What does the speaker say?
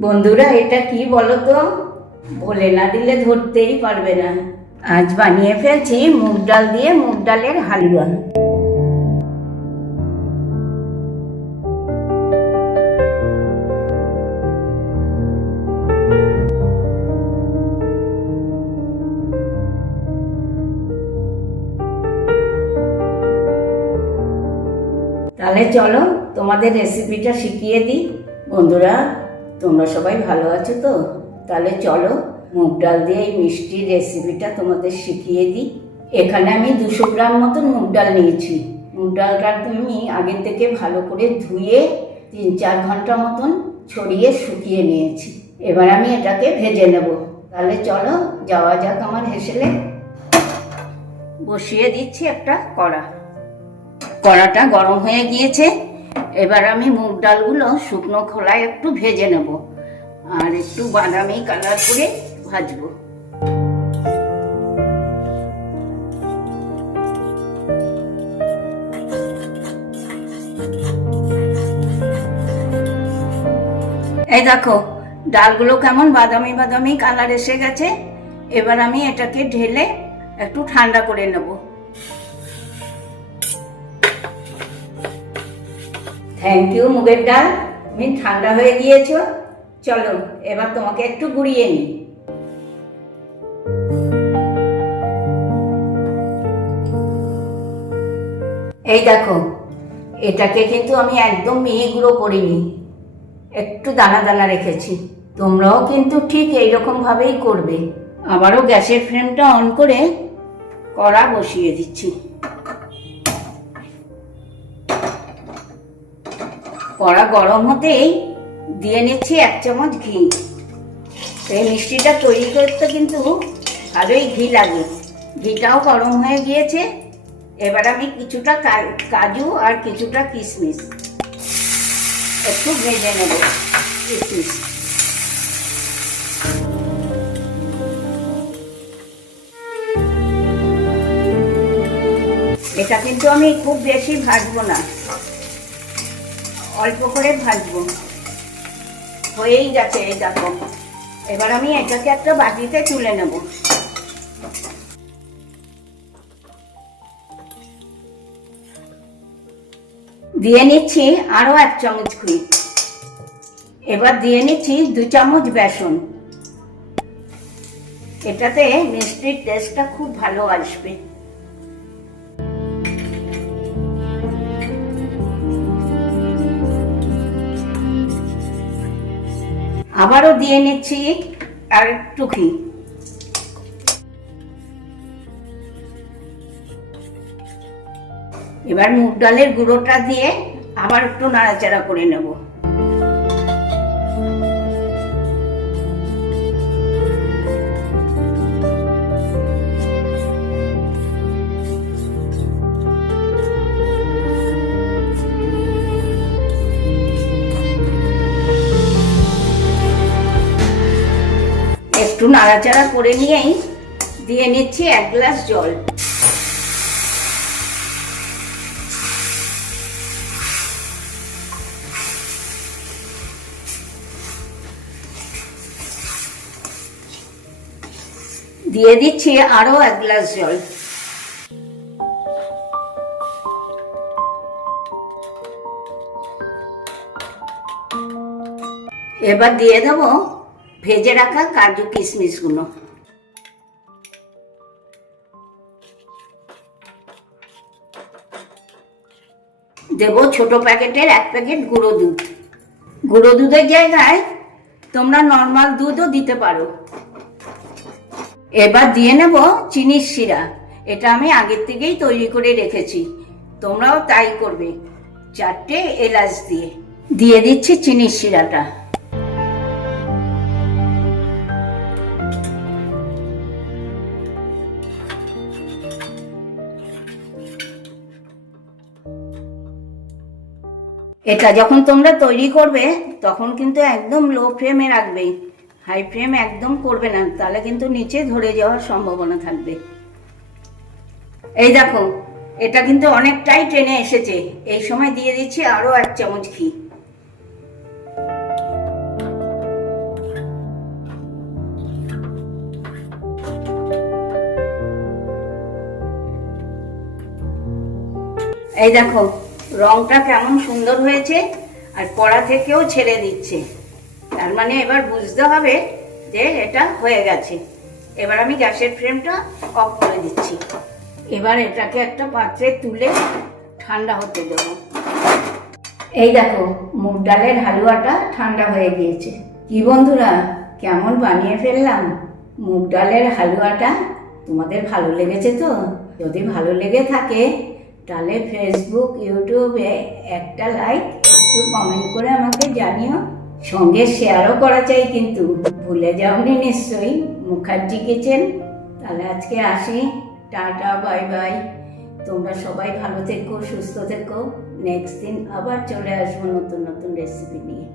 বন্ধুরা, এটা কি বলো তো? বলে না দিলে ধরতেই পারবে না। আজ বানিয়ে ফেলছি মুগ ডাল দিয়ে মুগ ডালের হালুয়া। তাহলে চলো তোমাদের রেসিপিটা শিখিয়ে দিই। বন্ধুরা, তোমরা সবাই ভালো আছো তো? তাহলে চলো মুগ ডাল দিয়ে এই মিষ্টির রেসিপিটা তোমাদের শিখিয়ে দিই। এখানে আমি 200 গ্রাম মতন মুগ ডাল নিয়েছি। মুগ ডালটা তুমি আগে থেকে ভালো করে ধুয়ে 3-4 ঘন্টা মতন ছড়িয়ে শুকিয়ে নিয়েছি। এবার আমি এটাকে ভেজে নেব। তাহলে চলো যাওয়া যাক আমার হেসেলে। বসিয়ে দিচ্ছি একটা কড়া। কড়াটা গরম হয়ে গিয়েছে। এবার আমি মুগ ডালগুলো শুকনো খোলায় একটু ভেজে নেব, আর একটু বাদামি কালার করে ভাজবো। এই দেখো, ডালগুলো কেমন বাদামি বাদামি কালার এসে গেছে। এবার আমি এটাকে ঢেলে একটু ঠান্ডা করে নেব। থ্যাংক ইউ মুগের ডাল, তুমি ঠান্ডা হয়ে গিয়েছো। চলো এবার তোমাকে একটু গুঁড়িয়ে নিই। এই দেখো, এটাকে কিন্তু আমি একদম মিহি গুঁড়ো করিনি, একটু দানা দানা রেখেছি। তোমরাও কিন্তু ঠিক এইরকম ভাবেই করবে। আবারও গ্যাসের ফ্লেমটা অন করে কড়া বসিয়ে দিচ্ছি। কড়া গরম হতেই দিয়ে নিচ্ছি 1 চামচ ঘি। এই মিষ্টিটা তৈরি করতে কিন্তু ভালোই ঘি লাগে। ঘিটাও গরম হয়ে গিয়েছে। এবার আমি কিছুটা কাজু আর কিছুটা কিশমিশ একটু ভেজে নেব। কিশমিশ এটা কিন্তু আমি খুব বেশি ভাজবো না, অল্প করে ভাজবো। হয়েই গেছে এই দেখো। এবার আমি এটাকে একটা বাটিতে তুলে নেব। দিয়ে নিচ্ছি আরো 1 চামচ ঘি। এবার দিয়ে নিচ্ছি 2 চামচ বেসন। এটাতে মিষ্টির টেস্টটা খুব ভালো আসবে। আবারও দিয়ে নিচ্ছি আর একটু ঘি। এবার মুগ ডালের গুঁড়োটা দিয়ে আবার একটু নাড়াচাড়া করে নেব। একটু নাড়াচাড়া করে নিয়েই দিয়ে নিচ্ছি 1 গ্লাস জল। দিয়ে দিচ্ছি আরো 1 গ্লাস জল। এবার দিয়ে দেব ভেজে রাখা কাজু কিশমিশ গুলো। দেব ছোট প্যাকেটের 1 প্যাকেট গুঁড়ো দুধ। গুঁড়ো দুধের জায়গায় তোমরা নর্মাল দুধও দিতে পারো। এবার দিয়ে নেব চিনির শিরা। এটা আমি আগের থেকেই তৈরি করে রেখেছি, তোমরাও তাই করবে। 4টে এলাচ দিয়ে দিচ্ছি চিনির শিরাটা। এটা যখন তোমরা তৈরি করবে তখন কিন্তু একদম লো ফ্লেমে রাখবে, হাই ফ্লেম একদম করবে না, তাহলে কিন্তু নিচে ধরে যাওয়ার সম্ভাবনা থাকবে। এই দেখো, এটা কিন্তু অনেকটাই টেনে এসেছে। এই সময় দিয়ে দিচ্ছি আরো 1 চামচ ঘি। এই দেখো রংটা কেমন সুন্দর হয়েছে, আর কড়া থেকেও ছেড়ে দিচ্ছে। তার মানে এবার বুঝতে হবে যে এটা হয়ে গেছে। এবার আমি গ্যাসের ফ্লেমটা অফ করে দিচ্ছি। এবার এটাকে একটা পাত্রে তুলে ঠান্ডা হতে দেবো। এই দেখো মুগ ডালের হালুয়াটা ঠান্ডা হয়ে গিয়েছে। কি বন্ধুরা, কেমন বানিয়ে ফেললাম মুগ ডালের হালুয়াটা? তোমাদের ভালো লেগেছে তো? যদি ভালো লেগে থাকে তাহলে ফেসবুক, ইউটিউবে একটা লাইক, একটু কমেন্ট করে আমাকে জানিও। সঙ্গে শেয়ারও করা চাই, কিন্তু ভুলে যাওনি নিশ্চয়ই মুখার্জি কিচেন। তাহলে আজকে আসি, টাটা, বাই বাই। তোমরা সবাই ভালো থেকো, সুস্থ থেকো। নেক্সট দিন আবার চলে আসবো নতুন নতুন রেসিপি নিয়ে।